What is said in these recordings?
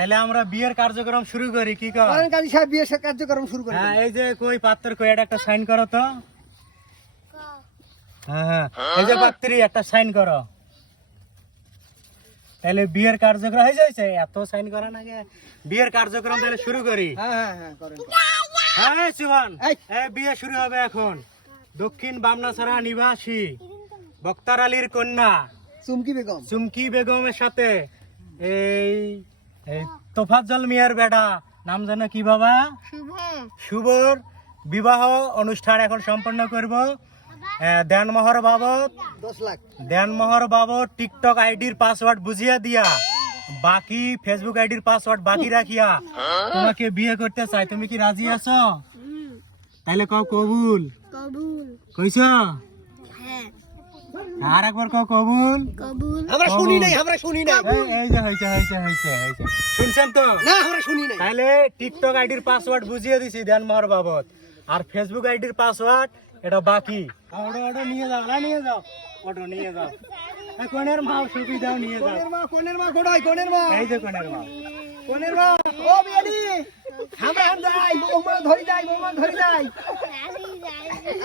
তাহলে আমরা বিয়ের কার্যক্রম শুরু করি, কি কর? কাজী সাহেব বিয়ের কার্যক্রম শুরু করি। হ্যাঁ, এই যে কই পাত্র কই, এটা একটা সাইন করো তো। হ্যাঁ হ্যাঁ, এই যে পাত্রী একটা সাইন করো। তাহলে বিয়ের কার্যক্রম হয়ে যাচ্ছে, এত সাইন করা না গে। বিয়ের কার্যক্রম তাহলে শুরু করি। হ্যাঁ হ্যাঁ হ্যাঁ করেন। হ্যাঁ সুহান, এই। এই বিয়ে শুরু হবে এখন। দক্ষিণ বামনাছড়া নিবাসী বক্তার আলীর কন্যা চুমকি বেগম। চুমকি বেগমের সাথে এই এই তোফাজ্জল মিয়ার বেটা, নাম জানো কি বাবা? শুভর বিবাহ অনুষ্ঠান এখন সম্পন্ন করব। দেনমোহর বাবদ 10 লাখ। দেনমোহর বাবদ টিকটক আইডির পাসওয়ার্ড বুঝিয়ে দিয়া, বাকি ফেসবুক আইডির পাসওয়ার্ড বাকি রাখিয়া তোমাকে বিয়ে করতে চাই। তুমি কি রাজি আছো? তাইলে কও কবুল। কবুল। কইছো? হ্যাঁ আর একবার কও কবুল। কবুল। আমরা শুনি নাই, আমরা শুনি নাই। এই যে হইছে। শুনছেন তো? না আমরা শুনি নাই। তাইলে টিকটক আইডির পাসওয়ার্ড বুঝিয়ে দিছি দেনমোহর বাবদ, আর ফেসবুক আইডির পাসওয়ার্ড এটা বাকি। অটো নিয়ে যাও, না নিয়ে যাও, অটো নিয়ে যাও। কোনের মা সুবি দাও, নিয়ে যাও। কোনের মা কোড়াই, কোনের মা। এই যে কোনের মা। কোনের মা ও বিয়ানি আমরা যাই, বৌমা ধরি যাই, বৌমা ধরি যাই।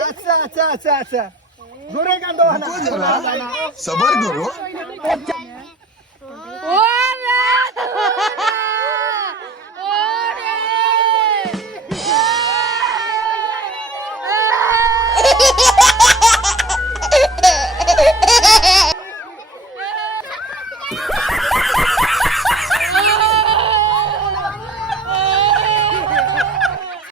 আচ্ছা আচ্ছা আচ্ছা আচ্ছা জোরে গান দাও না। सबर करो। ওরে